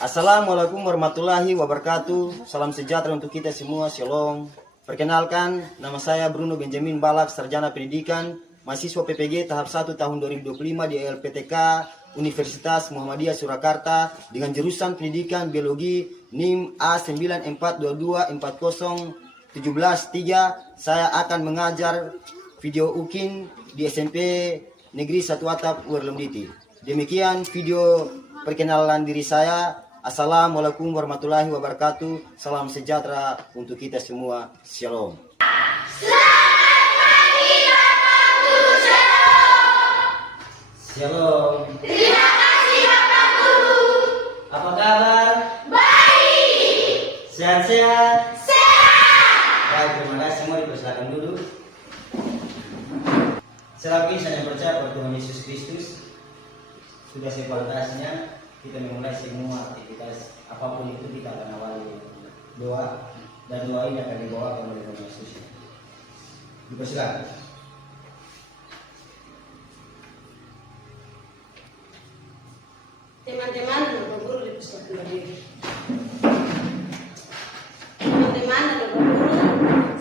Assalamualaikum warahmatullahi wabarakatuh. Salam sejahtera untuk kita semua. Shalom. Perkenalkan, nama saya Bruno Benjamin Balak, Sarjana Pendidikan, mahasiswa PPG tahap 1 tahun 2025 di LPTK Universitas Muhammadiyah Surakarta dengan jurusan Pendidikan Biologi NIM A942040173. Saya akan mengajar video UKIN di SMP Negeri 1 Atap Werlemditi. Demikian video perkenalan diri saya. Assalamualaikum warahmatullahi wabarakatuh. Salam sejahtera untuk kita semua. Shalom. Selamat pagi Bapak Guru. Shalom. Terima kasih Bapak Guru. Apa kabar? Baik. Sehat-sehat? Sehat. Baik, terima kasih. Semua dipersilakan duduk. Selagi saya percaya pada Tuhan Yesus Kristus, sudah sekualitasnya kita memulai semua aktivitas apapun itu kita akan awali doa, dan doa ini akan dibawa oleh Tuhan Yesus. Dipersilakan. Teman-teman dan Bapak Guru dipersilakan berdiri. Teman-teman dan Bapak Guru,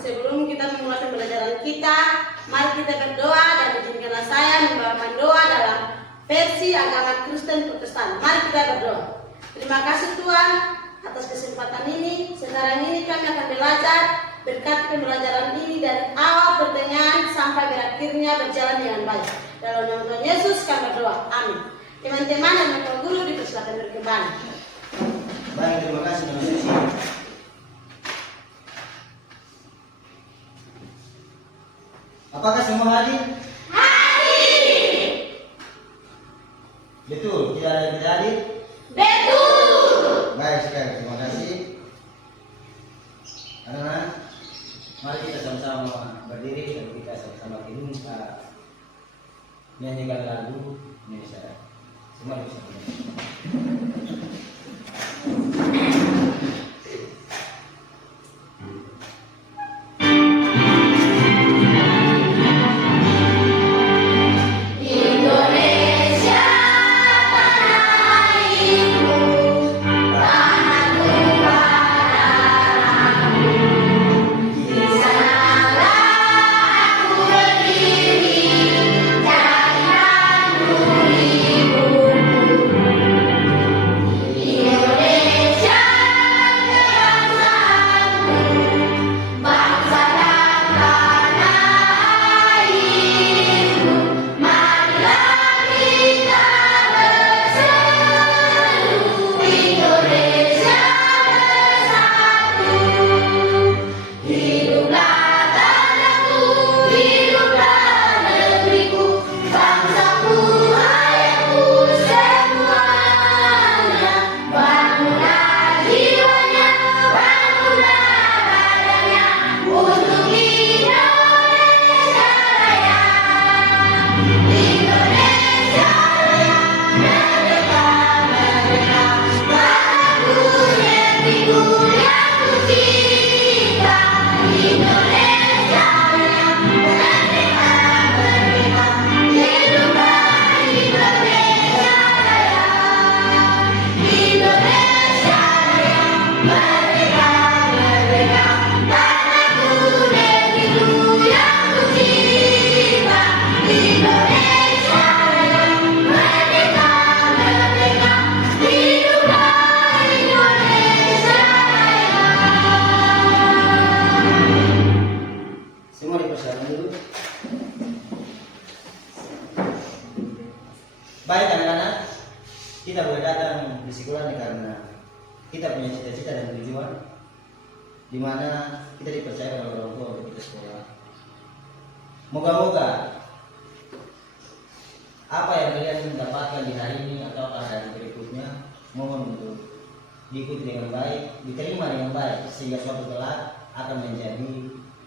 sebelum kita memulai pembelajaran kita, mari kita berdoa dan izinkanlah saya membawakan doa dalam versi agama Kristen Protestan. Mari kita berdoa. Terima kasih Tuhan atas kesempatan ini. Sekarang ini kami akan belajar. Berkat pembelajaran ini dari awal pertengahan sampai berakhirnya berjalan dengan baik. Dalam nama Tuhan Yesus kami berdoa. Amin. Teman-teman dan Bapak Guru dipersilakan berkembang. Baik, terima kasih Tuhan Yesus. Apakah semua hadir? Betul, tidak ada yang tidak hadir? Betul. Baik sekali, terima kasih. Anak-anak, mari kita sama-sama berdiri dan kita sama-sama nyanyikan lagu Indonesia. Semua bisa menyanyi. Baik anak-anak, kita boleh datang di sekolah ini karena kita punya cita-cita dan tujuan, di mana kita dipercaya oleh orang tua untuk kita sekolah. Moga-moga apa yang kalian mendapatkan di hari ini atau hari berikutnya, mohon untuk diikuti dengan baik, diterima dengan baik, sehingga suatu kelak akan menjadi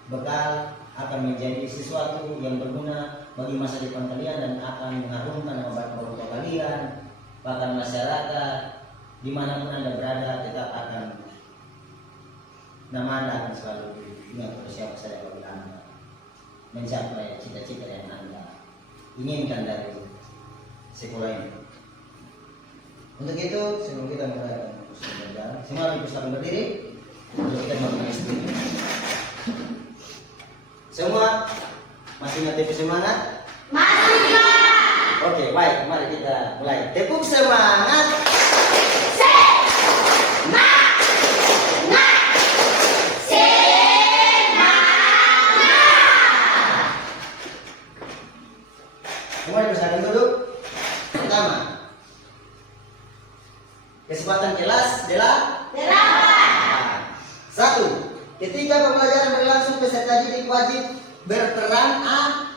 bekal, akan menjadi sesuatu yang berguna bagi masa depan kalian dan akan mengharumkan nama baik orang tua kalian, bahkan masyarakat dimanapun Anda berada, tetap akan nama Anda akan selalu diingat oleh siapa saja bagi Anda mencapai cita-cita yang Anda inginkan dari sekolah ini. Untuk itu sebelum kita mulai Semua dipersilakan berdiri. Untuk kita melakukan studi. Semua masih ingat tepuk semangat? Masih semangat. Oke, baik. Mari kita mulai. Tepuk semangat. Semua dipersilakan duduk. Pertama, kesempatan kelas adalah 1. Ketika pembelajaran berlangsung, peserta didik wajib berperan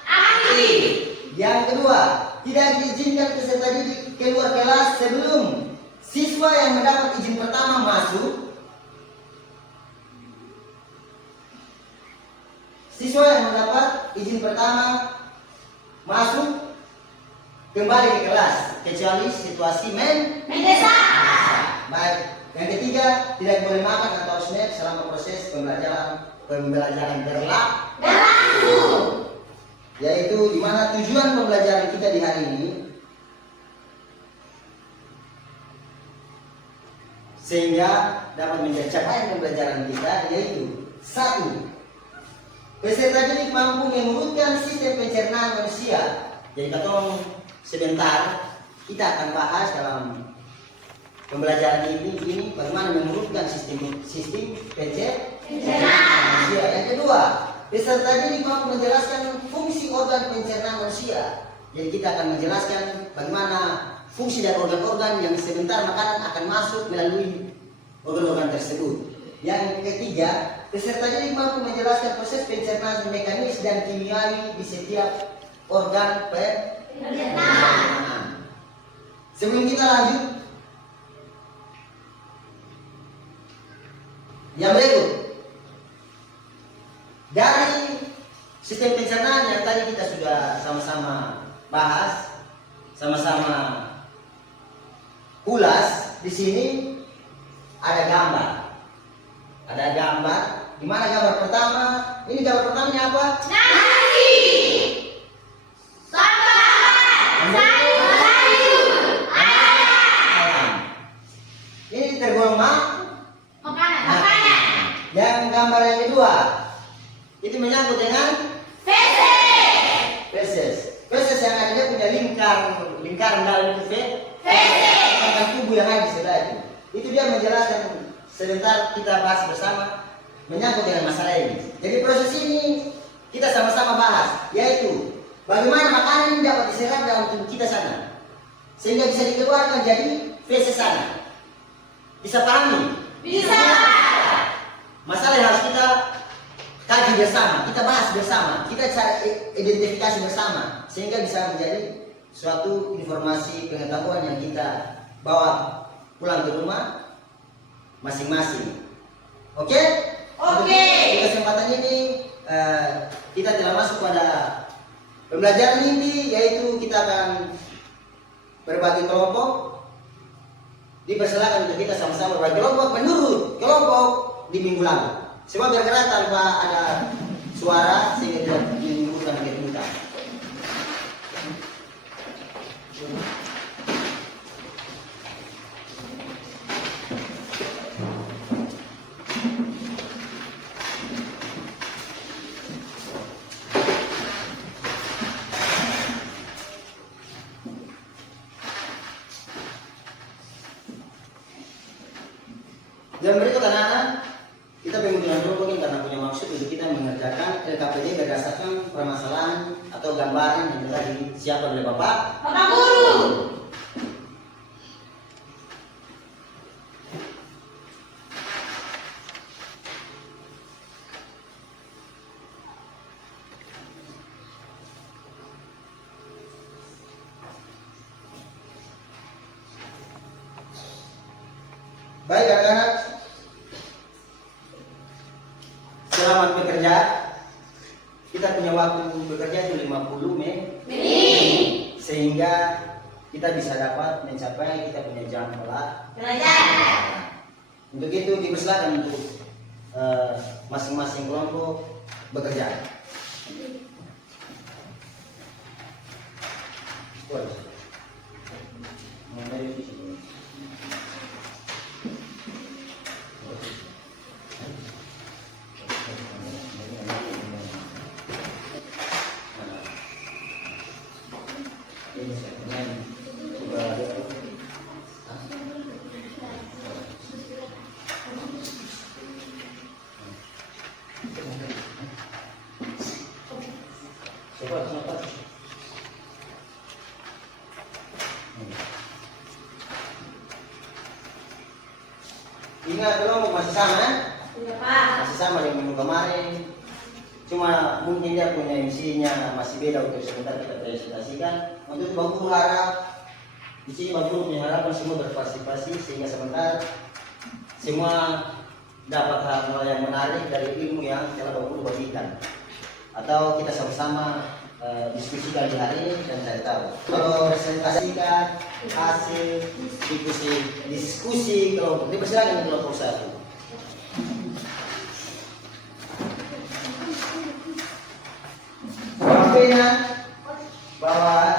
aktif. Yang kedua, tidak diizinkan peserta didik keluar kelas sebelum siswa yang mendapat izin pertama masuk. Siswa yang mendapat izin pertama masuk kembali ke kelas kecuali situasi Mendesak. baik. Yang ketiga, tidak boleh makan atau snack selama proses pembelajaran berlangsung. Yaitu di mana tujuan pembelajaran kita di hari ini sehingga dapat menjadi capaian pembelajaran kita, yaitu 1. Peserta didik mampu mengurutkan sistem pencernaan manusia. Jadi kita sebentar kita akan bahas dalam pembelajaran ini bagaimana mengurutkan sistem pencernaan manusia. Yang kedua, peserta didik mampu menjelaskan fungsi organ pencernaan manusia. Jadi kita akan menjelaskan bagaimana fungsi dan organ-organ yang sebentar makanan akan masuk melalui organ-organ tersebut. Yang ketiga, peserta didik mampu menjelaskan proses pencernaan mekanis dan kimiawi di setiap organ pencernaan. Sebelum kita lanjut, yang berikut dari sistem pencernaan yang tadi kita sudah sama-sama bahas, sama-sama ulas. Di sini ada gambar. Ada gambar. Di mana gambar pertama? Ini gambar pertamanya apa? Nasi. Sambal. Sayur. Ayam. Ini tergolong Makanan. Yang gambar yang kedua itu menyangkut dengan feses. Feses yang ada dia punya lingkaran dalam itu feses. Tubuh yang ada di sebelah itu. Itu dia menjelaskan sebentar kita bahas bersama menyangkut dengan masalah ini. Jadi proses ini kita sama-sama bahas, yaitu bagaimana makanan ini dapat diserap dalam tubuh kita sana sehingga bisa dikeluarkan jadi feses sana. Bisa pahami? Bisa. Masalah yang harus kita kaji bersama, kita bahas bersama, kita cari identifikasi bersama sehingga bisa menjadi suatu informasi pengetahuan yang kita bawa pulang ke rumah masing-masing. Oke? Di kesempatan ini kita telah masuk pada pembelajaran inti, yaitu kita akan berbagi kelompok. Dipersilakan untuk kita sama-sama berbagi kelompok menurut kelompok di minggu lalu. Semua bergerak tanpa ada suara sehingga tidak menimbulkan keributan. Dan berikut anak-anak, kita pembentukan kelompok ini karena punya maksud untuk kita mengerjakan LKPD berdasarkan permasalahan atau gambaran yang telah disiapkan oleh Bapak Guru. Baik anak-anak, selamat bekerja. Kita punya waktu bekerja itu 50 menit, sehingga kita bisa dapat mencapai kita punya jam pelajaran. Untuk itu dipersilakan untuk masing-masing kelompok bekerja. Ingat kelompok masih sama ya? Iya Pak. Masih sama dengan minggu kemarin. Cuma mungkin dia punya isinya masih beda untuk sebentar kita presentasikan. Untuk Bang Guru harap di sini Bang Guru punya harapan semua berpartisipasi sehingga sebentar semua dapat hal-hal yang menarik dari ilmu yang telah Bang Guru bagikan. Atau kita sama-sama diskusikan di hari ini dan saya tahu kalau presentasikan hasil diskusi kelompok dipersilakan kelompok satu. Sampainya bahwa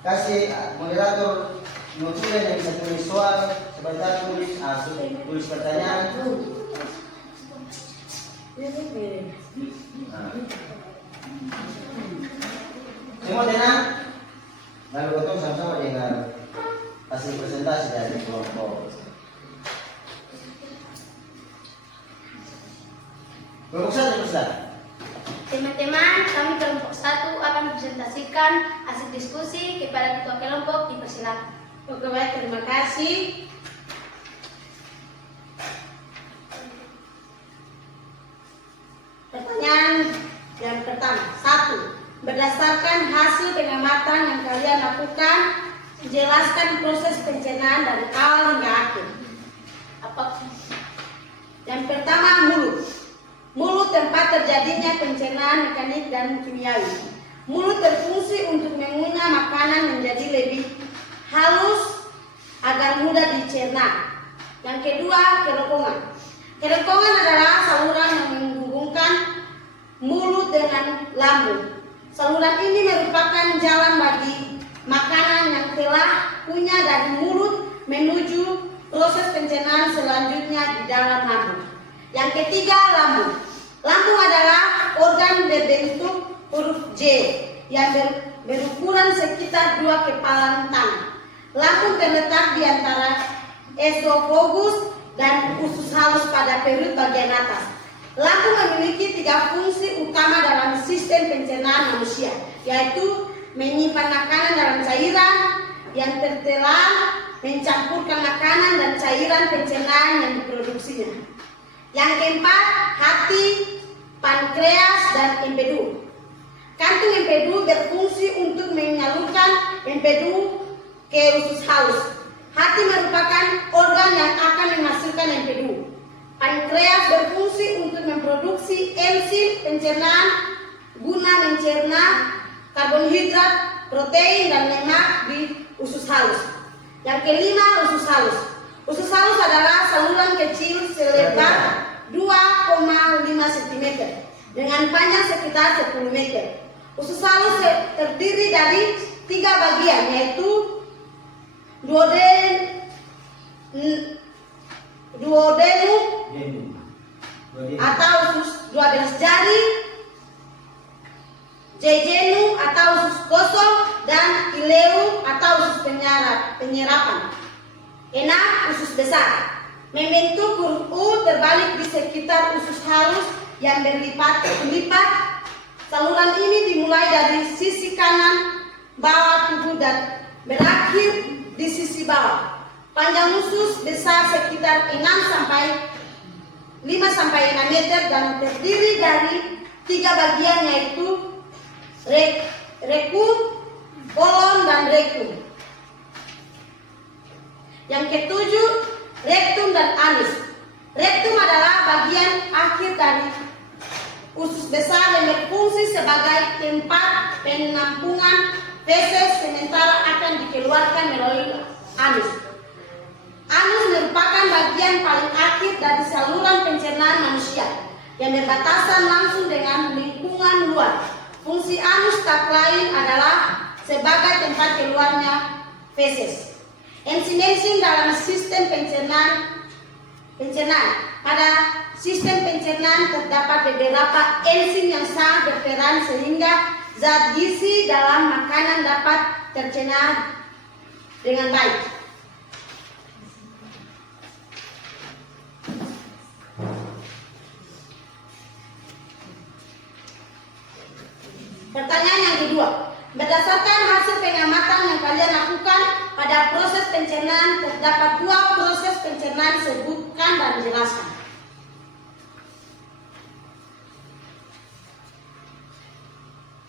kasih moderator notulen yang bisa tulis soal sebentar tulis pertanyaan. Semua tenang. Lalu ketemu sama-sama dengan hasil presentasi dari kelompok. Kelompok satu Ustaz. Teman-teman, kami kelompok 1 akan presentasikan hasil diskusi kepada ketua kelompok, dipersilakan. Oke baik, terima kasih. Pertanyaan yang pertama, 1. Berdasarkan hasil pengamatan yang kalian lakukan, jelaskan proses pencernaan dari awal hingga akhir. Apa? Yang pertama, mulut. Mulut tempat terjadinya pencernaan mekanik dan kimiawi. Mulut berfungsi untuk mengunyah makanan menjadi lebih halus agar mudah dicerna. Yang kedua, kerongkongan. Kerongkongan adalah saluran yang menghubungkan mulut dengan lambung. Saluran ini merupakan jalan bagi makanan yang telah kunyah dari mulut menuju proses pencernaan selanjutnya di dalam lambung. Yang ketiga, lambung. Lambung adalah organ berbentuk huruf J yang berukuran sekitar 2 kepalan tangan. Lambung terletak di antara esofagus dan usus halus pada perut bagian atas. Lambung memiliki 3 fungsi utama dalam sistem pencernaan manusia, yaitu menyimpan makanan dalam cairan yang tertelan, mencampurkan makanan dan cairan pencernaan yang diproduksinya. Yang keempat, hati, pankreas, dan empedu. Kantung empedu berfungsi untuk menyalurkan empedu ke usus halus. Hati merupakan organ yang akan menghasilkan empedu. Pankreas berfungsi untuk memproduksi enzim pencernaan guna mencerna karbohidrat, protein, dan lemak di usus halus. Yang kelima, usus halus. Usus halus adalah saluran kecil selebar 2,5 cm dengan panjang sekitar 10 meter. Usus halus terdiri dari 3 bagian, yaitu duodenum atau usus 12 jari, jejunum atau usus kosong, dan ileum atau usus penyerapan. 6. Usus besar membentuk huruf U terbalik di sekitar usus halus yang berlipat. Saluran ini dimulai dari sisi kanan bawah tubuh dan berakhir di sisi bawah. Panjang usus besar sekitar 5 sampai 6 meter dan terdiri dari 3 bagian, yaitu rekum, kolon, dan rektum. Yang ketujuh, rektum dan anus. Rektum adalah bagian akhir dari usus besar yang berfungsi sebagai tempat penampungan feses sementara akan dikeluarkan melalui anus. Anus merupakan bagian paling akhir dari saluran pencernaan manusia yang berbatasan langsung dengan lingkungan luar. Fungsi anus tak lain adalah sebagai tempat keluarnya feses. Enzim dalam sistem pencernaan. Pada sistem pencernaan terdapat beberapa enzim yang sangat berperan sehingga zat gizi dalam makanan dapat tercerna dengan baik. Pertanyaan yang kedua, berdasarkan hasil pengamatan yang kalian lakukan pada proses pencernaan, terdapat 2 proses pencernaan pencernaan sebutkan dan jelaskan.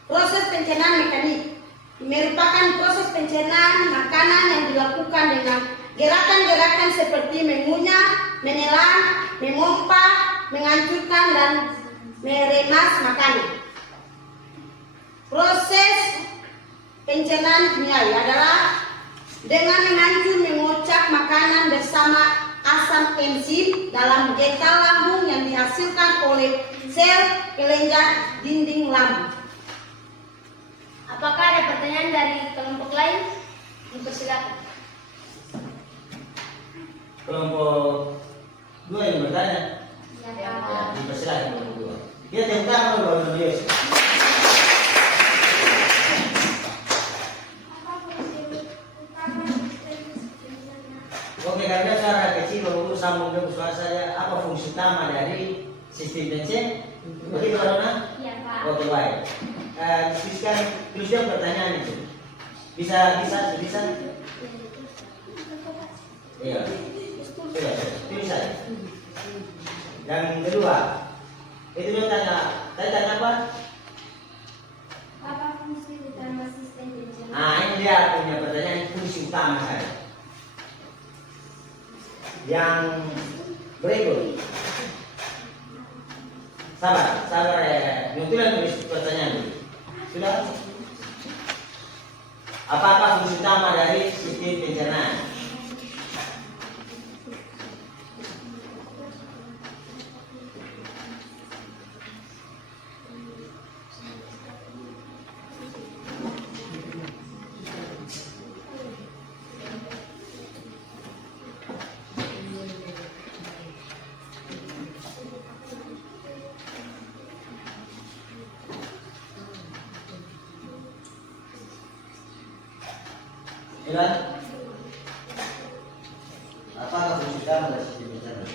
Proses pencernaan mekanik merupakan proses pencernaan makanan yang dilakukan dengan gerakan-gerakan seperti mengunyah, menelan, memompa, menghancurkan, dan meremas makanan. Proses pencernaan kimiawi adalah dengan mengocak makanan bersama asam enzim dalam getah lambung yang dihasilkan oleh sel kelenjar dinding lambung. Apakah ada pertanyaan dari kelompok lain? Dipersilakan. Kelompok 2 yang bertanya. Ya, Dipersilakan kelompok 2. Dia tentang baru dia. Oke, karena suara kecil baru sambung ke suara saya. Apa fungsi utama dari sistem pencernaan? Begitu, Arona? Iya, Pak. Oke, baik. Diskusikan terus dia pertanyaan itu. Bisa. Iya. Sudah. Pilih saja. Yang kedua, itu dia tanya apa? Apa fungsi utama sistem pencernaan? Nah, ini dia punya pertanyaan fungsi utama saya. Yang berikut. Sabar ya. Nyutilan tulis pertanyaan dulu. Sudah? Apa fungsi utama dari sistem pencernaan? Sudah? Apakah fungsi utama dari sistem pencernaan?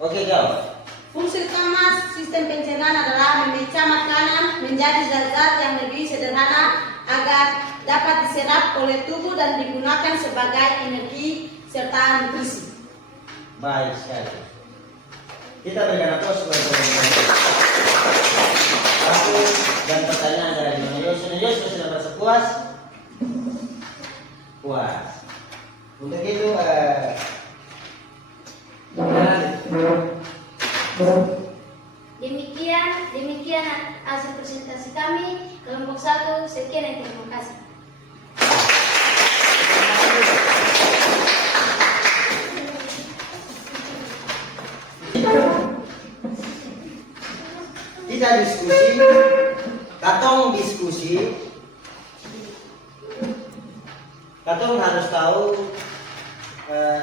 Oke, jawab. Fungsi utama sistem pencernaan adalah memecah makanan menjadi zat-zat yang lebih sederhana agar dapat diserap oleh tubuh dan digunakan sebagai energi serta nutrisi. Baik sekali. Kita berikan aplaus kepada satu dan pertanyaan dari Nona Yosua sudah merasa puas? Puas. Untuk itu demikian hasil presentasi kami kelompok 1. Sekian dan terima kasih. Kita diskusi, katong harus tahu,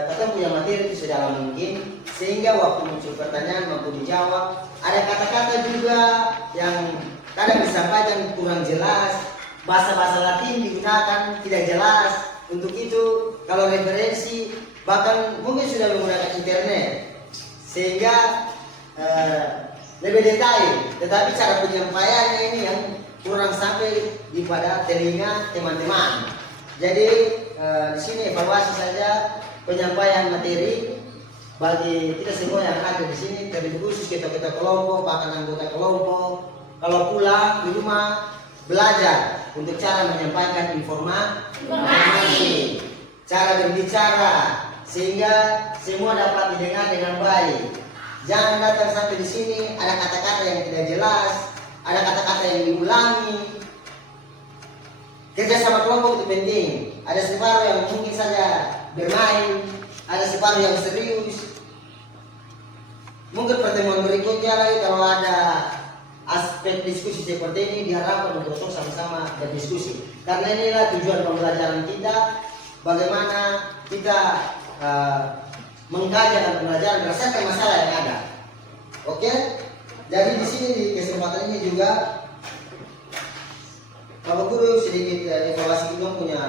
katong punya materi itu sedalam mungkin, sehingga waktu muncul pertanyaan mampu dijawab. Ada kata-kata juga yang kadang disampaikan kurang jelas, bahasa-bahasa Latin digunakan tidak jelas. Untuk itu, kalau referensi, bahkan mungkin sudah menggunakan internet, sehingga lebih detail, tetapi cara penyampaiannya ini yang kurang sampai di pada telinga teman-teman. Jadi di sini evaluasi saja penyampaian materi bagi kita semua yang ada di sini, terlebih khusus kita kelompok, bahkan anggota kelompok. Kalau pulang di rumah belajar untuk cara menyampaikan informasi, cara berbicara, sehingga semua dapat didengar dengan baik. Jangan datang sampai di sini ada kata-kata yang tidak jelas, ada kata-kata yang diulangi. Kerja sama kelompok itu penting. Ada separuh yang mungkin saja bermain, ada separuh yang serius. Mungkin pertemuan berikutnya lagi kalau ada aspek diskusi seperti ini diharapkan untuk sama-sama berdiskusi. Karena inilah tujuan pembelajaran kita, bagaimana kita mengkaji dan pembelajaran berdasarkan masalah yang ada. Oke? Jadi di sini di kesempatan ini juga Bapak Guru sedikit evaluasi juga punya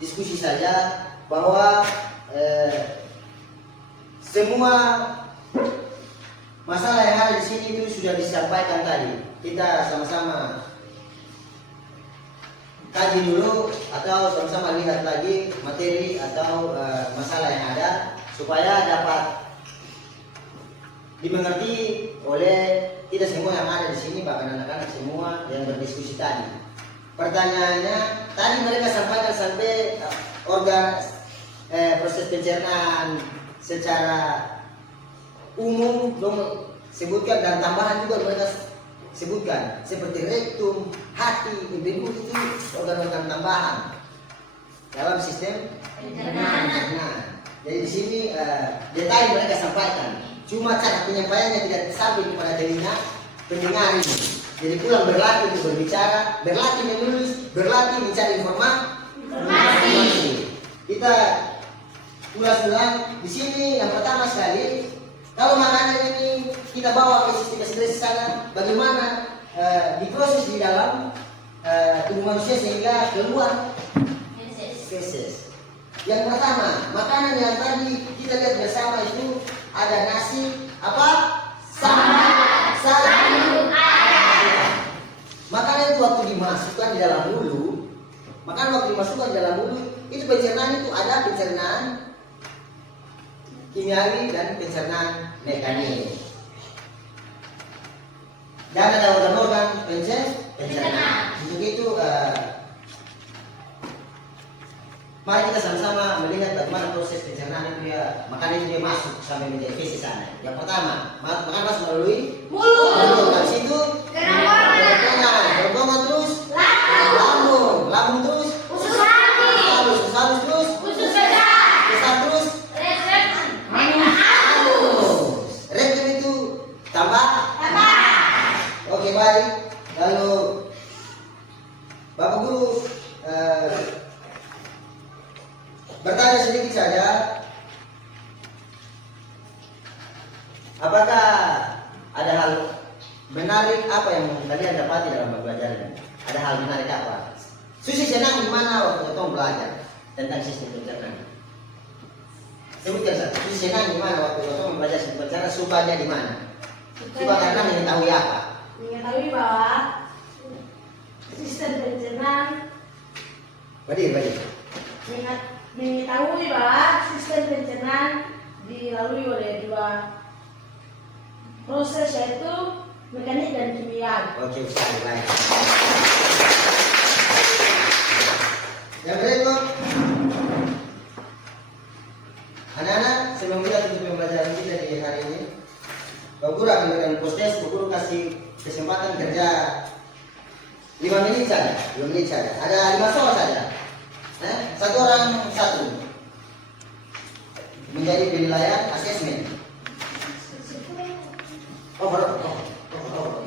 diskusi saja bahwa semua masalah yang ada di sini itu sudah disampaikan tadi. Kita sama-sama kaji dulu atau sama-sama lihat lagi materi atau masalah yang ada supaya dapat dimengerti oleh tidak semua yang ada di sini, bahkan anak-anak semua yang berdiskusi tadi. Pertanyaannya tadi mereka sampaikan sampai proses pencernaan secara umum belum sebutkan, dan tambahan juga mereka sebutkan seperti rektum, hati, empedu itu organ-organ tambahan dalam sistem pencernaan. Jadi di sini detail mereka sampaikan, cuma cara penyampaiannya tidak sampai kepada telinga pendengar ini. Jadi pulang berlatih untuk berbicara, berlatih menulis, berlatih mencari informasi. Kita ulas-ulang di sini. Yang pertama sekali, kalau makanan ini kita bawa ke sistem kesehatan sana, bagaimana diproses di dalam tubuh manusia sehingga keluar feses. Yang pertama, makanan yang tadi kita lihat bersama itu ada nasi, apa? Sayur. Makanan itu waktu dimasukkan di dalam mulut, itu pencernaan itu ada pencernaan kimiawi dan pencernaan mekanik. Dan ada organ-organ pencernaan. Untuk itu mari kita sama-sama melihat bagaimana proses pencernaan itu ya, makanan itu dia masuk sampai menjadi fesis sana. Yang pertama, makanan masuk melalui mulut. Dari situ kerongkongan terus lambung terus usus halus terus besar terus rektum itu tambah. Oke, baik. Lalu Bapak Guru bertanya sedikit saja, apakah ada hal menarik apa yang kalian dapati dalam pembelajaran? Ada hal menarik apa? Susi senang di mana waktu kamu belajar tentang sistem pencernaan? Sebutkan satu. Susi senang di mana waktu kamu belajar sistem pencernaan? Sukanya di mana? Suka karena mengetahui apa? Mengetahui bahwa sistem pencernaan mengetahui bahwa sistem pencernaan dilalui oleh dua proses, yaitu mekanik dan kimia. Oke, baik. Yang berikut, anak-anak, sebelum kita tutup pembelajaran kita di hari ini, Pak Guru akan berikan proses. Pak Guru kasih kesempatan kerja 5 menit saja. Ada 5 soal saja. Satu orang satu. Menjadi penilaian asesmen.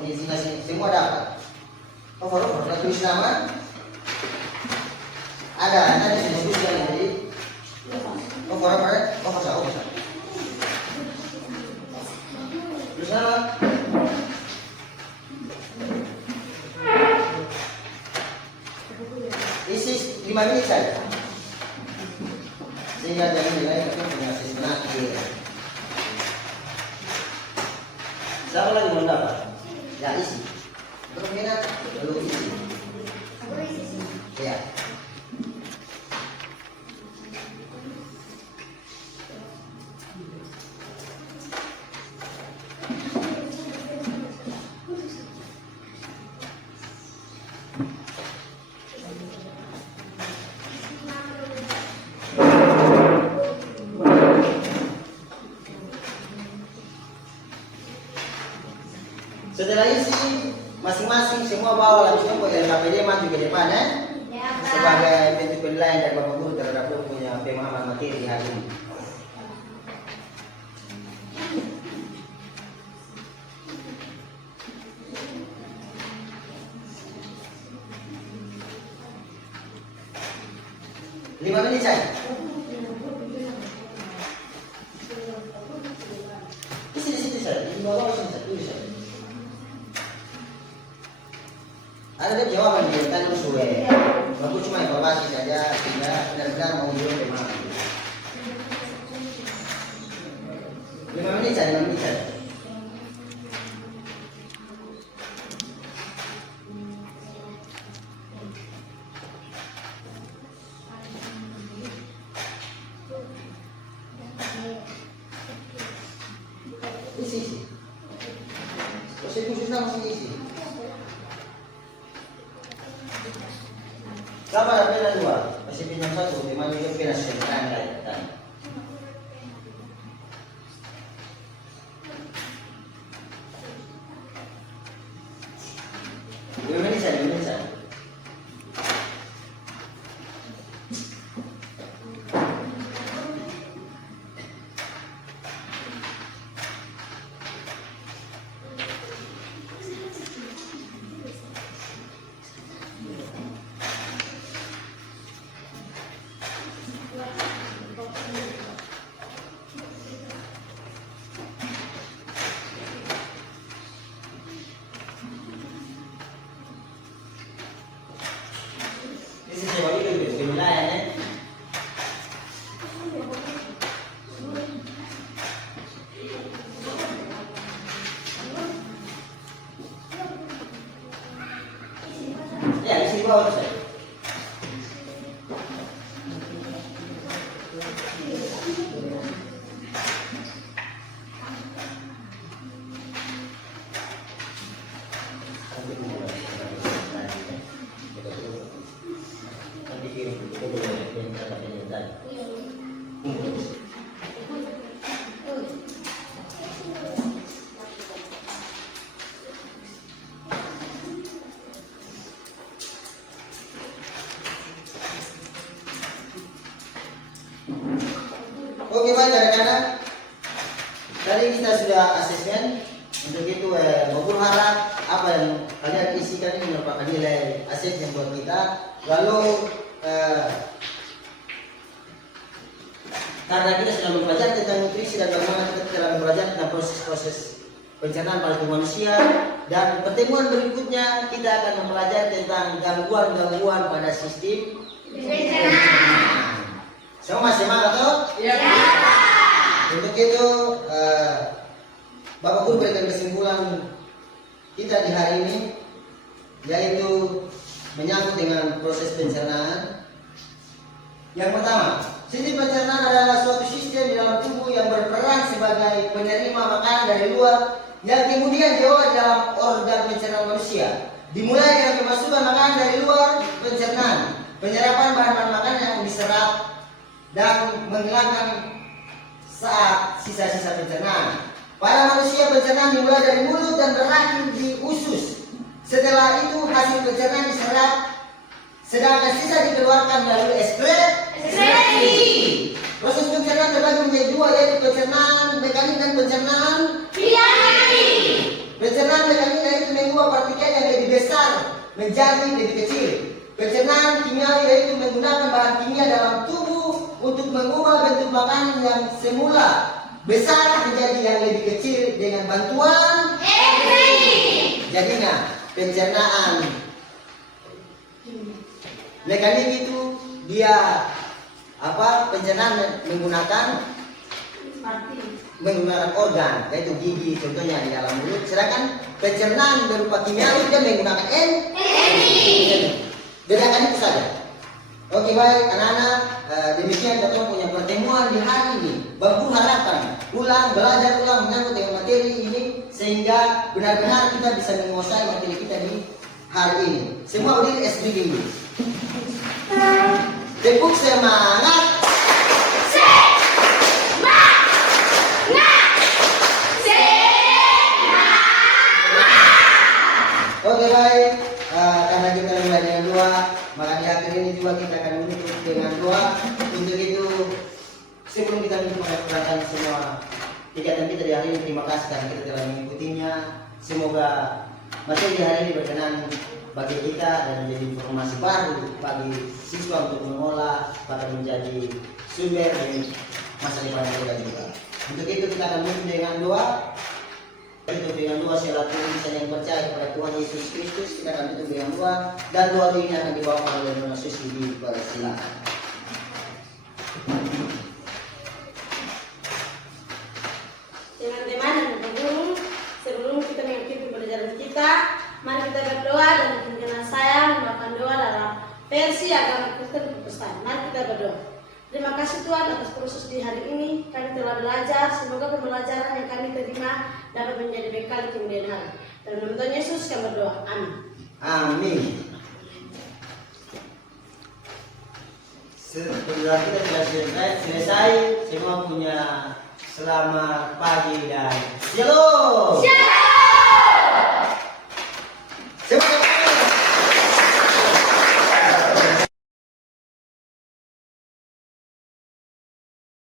Ini semua dapat. Tulis nama. Ada, nanti saya sebutkan jadi. Tulis nama. Isi 5 menit saja. Sehingga jangan nilai tapi punya asesmen akhir. Siapa lagi belum dapat? Ya, isi. Belum minat, belum isi. Ya. Setelah isi, masing-masing semua bawa langsung ke LKPD, maju ke depan sebagai bentuk penilaian dari Bapak Guru terhadap punya pemahaman materi hari ini. Lima menit saja. Isi di situ saja, di bawah sini saja. Ada jawaban di tanya sesuai. Aku cuma informasi saja, tidak benar-benar mau jawab pemahaman. 5 menit saja. mesti isi. Sama ada pena 2, masih pinjam 1, memang juga pena sebenarnya lain. Indonesia. This is a very good wilayah. Ya, di sini bawah saya. Oke baik rekan-rekan, tadi kita sudah asesmen. Untuk itu berharap apa yang kalian isikan ini merupakan nilai asesmen buat kita. Lalu karena kita sudah mempelajari tentang nutrisi dan bagaimana kita telah mempelajari tentang proses-proses pencernaan pada tubuh manusia, dan pertemuan berikutnya kita akan mempelajari tentang gangguan-gangguan pada sistem pencernaan. Semua masih semangat toh? Ya. Untuk itu Bapak Guru berikan kesimpulan kita di hari ini, yaitu menyangkut dengan proses pencernaan. Yang pertama, sistem pencernaan adalah suatu sistem di dalam tubuh yang berperan sebagai penerima makanan dari luar yang kemudian diolah dalam organ pencernaan manusia. Dimulai dengan kemasukan makanan dari luar, pencernaan, penyerapan bahan-bahan makanan yang diserap, dan menghilangkan saat sisa-sisa pencernaan. Pada manusia pencernaan dimulai dari mulut dan berakhir di usus. Setelah itu hasil pencernaan diserap, sedangkan sisa dikeluarkan melalui ekskresi. Proses pencernaan terbagi menjadi 2, yaitu pencernaan mekanik dan pencernaan kimia. Pencernaan mekanik yaitu mengubah partikel yang lebih besar menjadi lebih kecil. Pencernaan kimia yaitu menggunakan bahan kimia dalam tubuh untuk mengubah bentuk makanan yang semula besar menjadi yang lebih kecil dengan bantuan ekskresi. Jadinya pencernaan mekanik itu dia pencernaan menggunakan organ, yaitu gigi contohnya di dalam mulut. Sedangkan pencernaan berupa kimiawi dia menggunakan enzim. Bedakan itu saja. Oke baik anak-anak, demikian kita punya pertemuan di hari ini. Bapak harapkan belajar ulang menyangkut dengan materi ini sehingga benar-benar kita bisa menguasai materi kita di hari ini. Semua berdiri SDG dulu. Tepuk semangat. Oke baik, karena kita mulai dengan doa, maka di akhir ini juga kita akan menutup dengan doa. Untuk itu, sebelum kita menyempurnakan semua kegiatan kita di hari ini, terima kasih karena kita telah mengikutinya. Semoga materi hari ini berkenan bagi kita dan menjadi informasi baru bagi siswa untuk mengolah pada menjadi sumber dari masa depan kita juga. Untuk itu kita akan menutup dengan doa. Itu dengan doa selaku insan yang percaya kepada Tuhan Yesus Kristus, kita akan tutup dengan doa, dan doa ini akan dibawakan oleh Nona Susi di silakan. Teman-teman dan guru, sebelum kita mengikuti pembelajaran kita, mari kita berdoa dan dengan saya membawakan doa dalam versi agama Kristen Protestan. Mari kita berdoa. Terima kasih Tuhan atas proses di hari ini. Kami telah belajar, semoga pembelajaran yang kami terima dapat menjadi bekal di kemudian hari. Dalam nama Tuhan Yesus kami berdoa. Amin. Amin. Setelah kita sudah selesai, semua punya selamat pagi dan shalom.